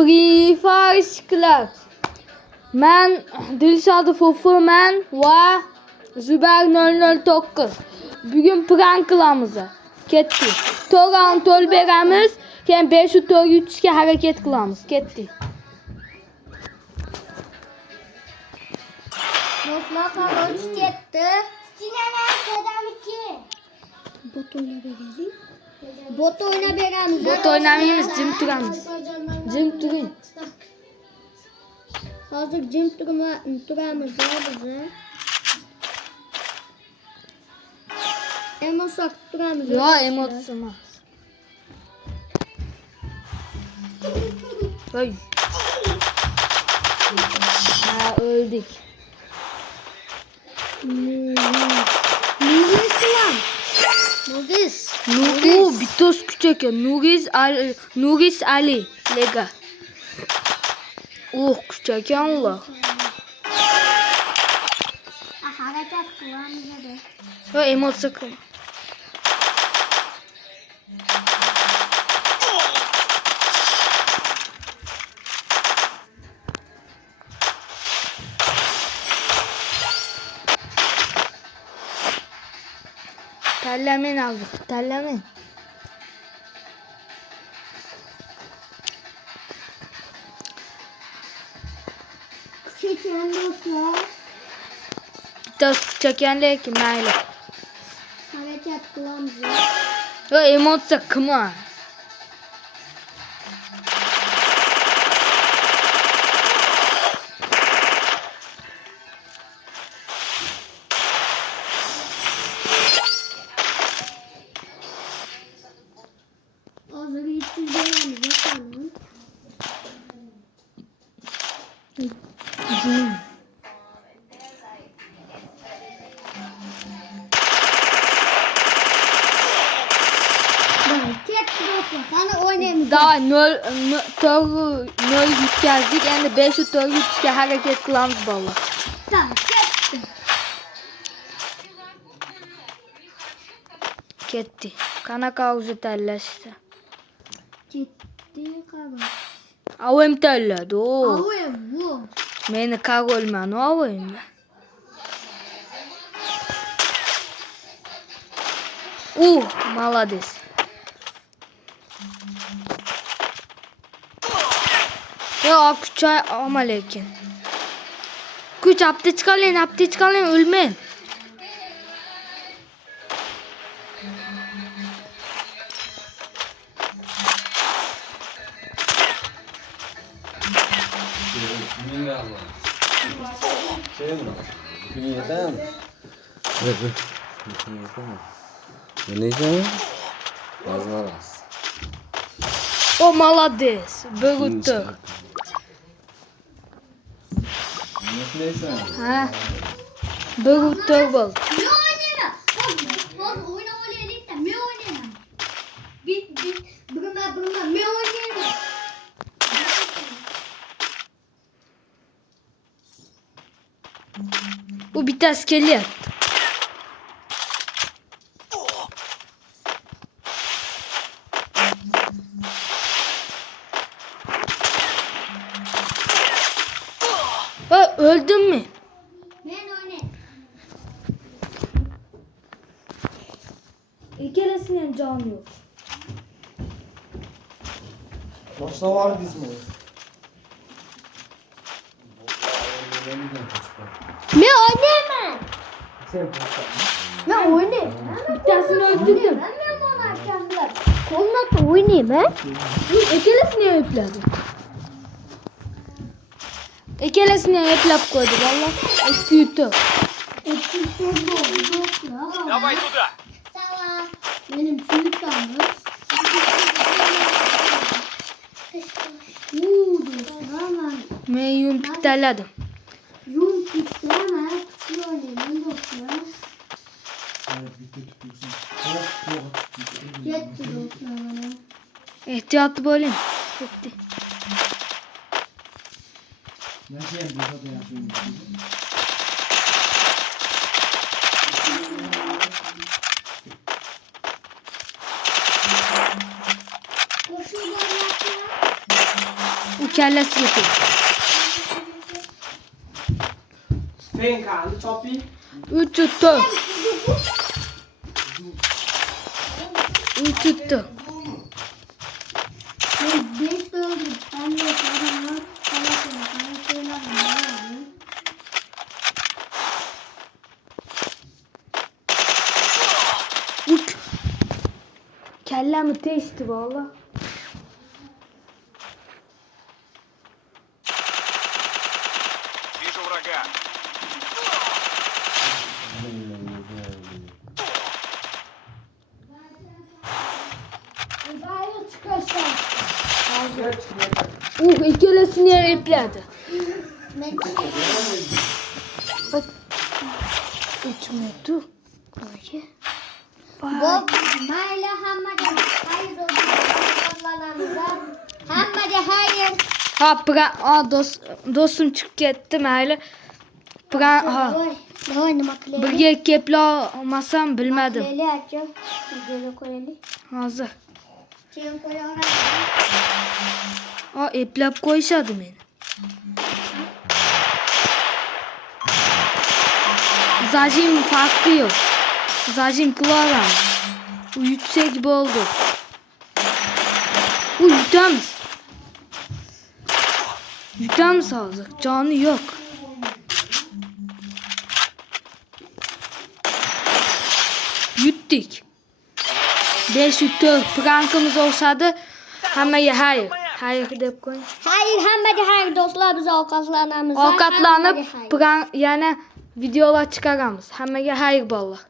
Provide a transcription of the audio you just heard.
Free Fire ishchilar. Men Dilshod Fofoman va Zubayr 009. Bugun prank qilamiz. Ketdik. To'g'on to'l beramiz, keyin 500 to'g yutishga harakat qilamiz. Ketdik. Do'stlar qavoch ketdi. Jinalar qadamiki. Bot o'ynab beraylik. Bot o'ynab beramiz. Bot o'ynamaymiz, jim turamiz. Jim turing. Hozir jim turamiz biz. Emosak turamiz. Yo, emotsiya emas. Voy. Ha, öldük. Nuriz. O bitos küçük ya. Nuriz Ali. Lega. Oh küçük ya Allah. Harakat qilamiz dedi. Yo, emotsiya qilma. Terlemeyin abi, terlemeyin. Çeken dostlar. Bitos küçükken lekin mayli. Harakat qilamiz. Yo, emotsiya qilma. Hozir yetib beramiz bakalım. Sana oynayayım. Daha 0 yütkazdik. Endi 500 to'g yutishga harakat qilamiz bolalar. Tamam, ketdim. Ketdi. Qanaqa o'zi tanlashdi. Ketdi qaba. Avim tanladi. Avoy bu. Meni korolman, avim. Молодец. Yo, kuchay ama lekin. Kuch aptechkalang, o'lmang. O молодец. Böğüttü. Ha. Böğüttü bol. Ne oynayayım? Hadi oyna oynayalım da ne oynayayım? Bugün ne oynayayım? Bu bitti skelet. Öldün mü? Ben oynayayım. İkilesinin canı yok. Başta var dizme. Ne oynayayım? Ne oynayayım? Bir tanesini öldürdüm. Ben ne oynayacağım? Kolla da oynayayım ha? İkilesini öldürdüm. İkilesini öldürüp koydu valla. Büyüttü. Давай туда! Tamam. Benim büyük damız. Dostlar. Ben yum pikterledim. Yum bitti hemen küçük oynayalım dostlar. Yetti dostlar bana. Ehtiyatlı bolin. Gitti. kellasiga tek. Sen kaldı çopi. 3 tuttu. 3 tuttu. Ben 5 öldüm. Ben de adamlar sana şeyler var. Uk. Kellemi teşti valla. Вижу врага. Bayı çıkarsan. Ikkalasini ham epladi. Ben Bak. 3 metr. Oy. bu mayla hammaga hayır hammaga hayır. Ha, do'stim chiqib ketdi, mayli. Ha, Voy nima qilaylik? birga kepla olmasam bilmadim. Qilaylik aka. Videoga qo'yaylik. Hozir. Keyin qo'ya olamiz. Ha, eplab qo'yishadi meni. Zajim farqi yo'q. Zajim qilamiz. U yutsak bo'ldi. U yutamiz. Yutamiz hozir. Joni yo'q. Yutdik. 5-4 prankimiz o'xshadi. Hammaga xayr. Xayr deb qo'ying. Hayır hammaga hayır do'stlar biz ovqatlanamiz. Ovqatlanib, yana videolar chiqaramiz. Hammaga xayr bo'llar.